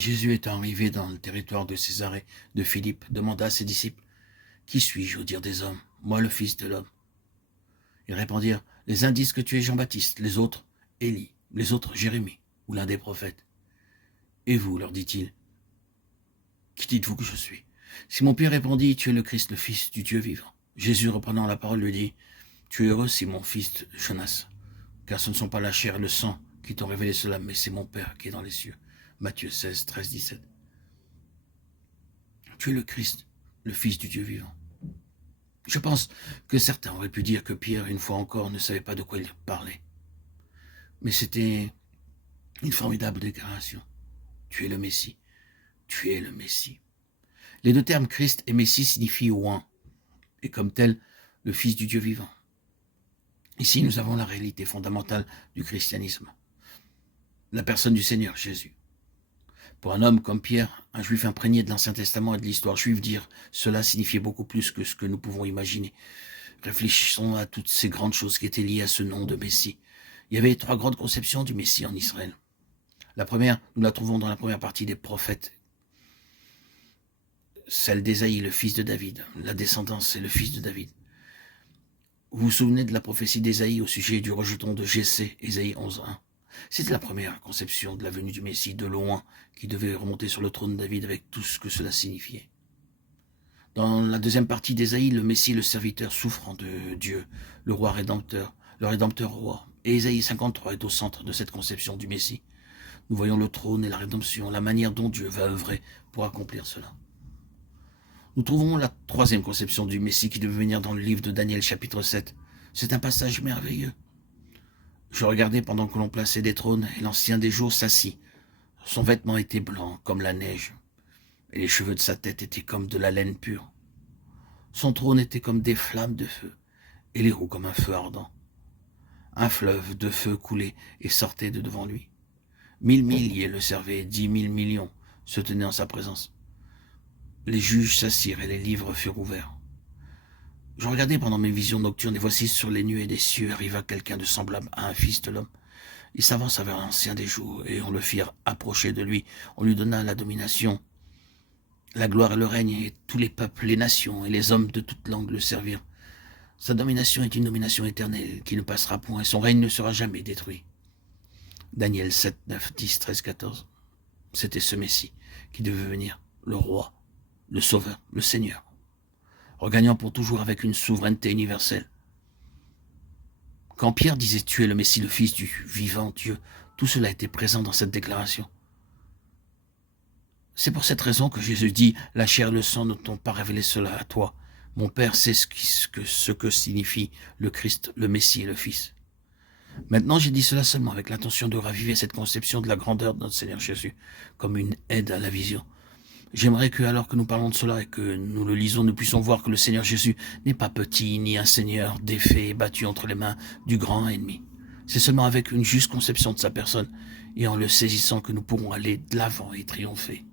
Jésus étant arrivé dans le territoire de Césarée de Philippe, demanda à ses disciples, « Qui suis-je au dire des hommes? Moi, le Fils de l'homme. » Ils répondirent, « Les uns disent que tu es Jean-Baptiste, les autres, Élie, les autres, Jérémie, ou l'un des prophètes. » Et vous, leur dit-il, qui dites-vous que je suis? Simon-Pierre répondit, « Tu es le Christ, le Fils du Dieu vivant. » Jésus, reprenant la parole, lui dit, « Tu es heureux, Simon, fils de Jonas, car ce ne sont pas la chair et le sang qui t'ont révélé cela, mais c'est mon Père qui est dans les cieux. » Matthieu 16, 13, 17. Tu es le Christ, le Fils du Dieu vivant. Je pense que certains auraient pu dire que Pierre, une fois encore, ne savait pas de quoi il parlait. Mais c'était une formidable déclaration. Tu es le Messie. Tu es le Messie. Les deux termes Christ et Messie signifient oint, et comme tel, le Fils du Dieu vivant. Ici, nous avons la réalité fondamentale du christianisme. La personne du Seigneur Jésus. Pour un homme comme Pierre, un juif imprégné de l'Ancien Testament et de l'histoire juive, dire cela signifiait beaucoup plus que ce que nous pouvons imaginer. Réfléchissons à toutes ces grandes choses qui étaient liées à ce nom de Messie. Il y avait trois grandes conceptions du Messie en Israël. La première, nous la trouvons dans la première partie des prophètes. Celle d'Ésaïe, le fils de David. La descendance, c'est le fils de David. Vous vous souvenez de la prophétie d'Ésaïe au sujet du rejeton de Jessé, Ésaïe 11.1. C'était la première conception de la venue du Messie de loin qui devait remonter sur le trône de David avec tout ce que cela signifiait. Dans la deuxième partie d'Ésaïe, le Messie, le serviteur souffrant de Dieu, le roi rédempteur, le rédempteur roi. Et Ésaïe 53 est au centre de cette conception du Messie. Nous voyons le trône et la rédemption, la manière dont Dieu va œuvrer pour accomplir cela. Nous trouvons la troisième conception du Messie qui devait venir dans le livre de Daniel chapitre 7. C'est un passage merveilleux. Je regardais pendant que l'on plaçait des trônes, et l'ancien des jours s'assit. Son vêtement était blanc comme la neige, et les cheveux de sa tête étaient comme de la laine pure. Son trône était comme des flammes de feu, et les roues comme un feu ardent. Un fleuve de feu coulait et sortait de devant lui. 1000 milliers le servaient, 10 000 millions se tenaient en sa présence. Les juges s'assirent et les livres furent ouverts. Je regardais pendant mes visions nocturnes, et voici sur les nuées des cieux arriva quelqu'un de semblable à un fils de l'homme. Il s'avança vers l'ancien des jours, et on le fit approcher de lui. On lui donna la domination, la gloire et le règne, et tous les peuples, les nations et les hommes de toute langue le servirent. Sa domination est une domination éternelle qui ne passera point, et son règne ne sera jamais détruit. Daniel 7, 9, 10, 13, 14. C'était ce Messie qui devait venir, le roi, le sauveur, le Seigneur, regagnant pour toujours avec une souveraineté universelle. Quand Pierre disait « Tu es le Messie, le Fils du vivant Dieu », tout cela était présent dans cette déclaration. C'est pour cette raison que Jésus dit « La chair et le sang ne t'ont pas révélé cela à toi. Mon Père sait ce que signifie le Christ, le Messie et le Fils. » Maintenant, j'ai dit cela seulement avec l'intention de raviver cette conception de la grandeur de notre Seigneur Jésus, comme une aide à la vision. J'aimerais que, alors que nous parlons de cela et que nous le lisons, nous puissions voir que le Seigneur Jésus n'est pas petit, ni un Seigneur défait et battu entre les mains du grand ennemi. C'est seulement avec une juste conception de sa personne et en le saisissant que nous pourrons aller de l'avant et triompher.